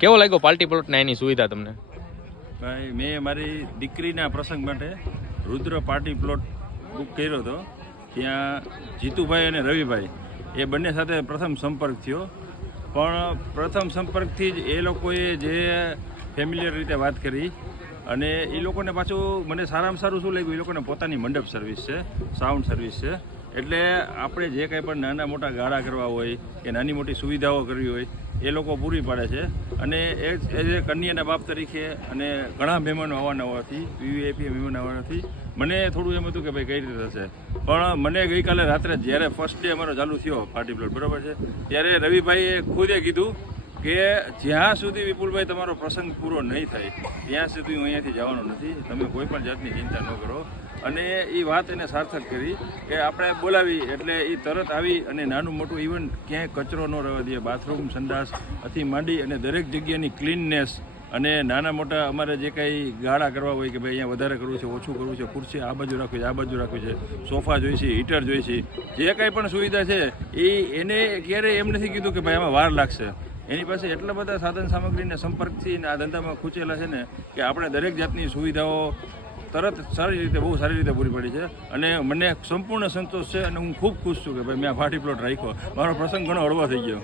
કેવો લાગ્યો પાર્ટી પ્લોટના એની સુવિધા તમને? ભાઈ મેં મારી દીકરીના પ્રસંગ માટે રુદ્ર પાર્ટી પ્લોટ બુક કર્યો હતો. ત્યાં જીતુભાઈ અને રવિભાઈ એ બંને સાથે પ્રથમ સંપર્ક થયો. પણ પ્રથમ સંપર્કથી જ એ લોકોએ જે ફેમિલિયર રીતે વાત કરી અને એ લોકોને પાછું મને સારામાં સારું શું લાગ્યું, એ લોકોને પોતાની મંડપ સર્વિસ છે, સાઉન્ડ સર્વિસ છે. એટલે આપણે જે કંઈ પણ નાના મોટા ગાળા કરવા હોય કે નાની મોટી સુવિધાઓ કરવી હોય એ લોકો પૂરી પાડે છે. અને એ જે કન્યાના બાપ તરીકે અને ઘણા મહેમાનો આવવાના હોવાથી, વીવીઆઈપી મહેમાનો આવવાથી મને થોડું એમ હતું કે ભાઈ કઈ રીતે થશે. પણ મને ગઈકાલે રાત્રે જ્યારે ફર્સ્ટ ડે અમારો ચાલુ થયો પાર્ટી પ્લોટ, બરાબર છે, ત્યારે રવિભાઈએ ખુદે કીધું કે જ્યાં સુધી વિપુલભાઈ તમારો પ્રસંગ પૂરો નહીં થાય ત્યાં સુધી હું અહીંયાથી જવાનો નથી, તમે કોઈ પણ જાતની ચિંતા ન કરો. અને એ વાત એને સાર્થક કરી કે આપણે બોલાવી એટલે એ તરત આવી અને નાનું મોટું ઇવન ક્યાંય કચરો ન રહેવા દે, બાથરૂમ સંડાસ અથી માંડી અને દરેક જગ્યાની ક્લીનનેસ અને નાના મોટા અમારે જે કંઈ ગાળા કરવા હોય કે ભાઈ અહીંયા વધારે કરવું છે, ઓછું કરવું છે, ખુરશી આ બાજુ રાખવી છે, આ બાજુ રાખવી છે, સોફા જોઈશે, હીટર જોઈશે, જે કાંઈ પણ સુવિધા છે એને ક્યારેય એમ નથી કીધું કે ભાઈ આમાં વાર લાગશે. એની પાસે એટલા બધા સાધન સામગ્રીના સંપર્કથી આ ધંધામાં ખૂંચેલા છે ને કે આપણે દરેક જાતની સુવિધાઓ તરત સારી રીતે, બહુ સારી રીતે પૂરી પડી છે. અને મને સંપૂર્ણ સંતોષ છે અને હું ખૂબ ખુશ છું કે ભાઈ મેં આ પાર્ટી પ્લોટ રાખ્યો. મારો પ્રસંગ ઘણો હળવો થઈ ગયો.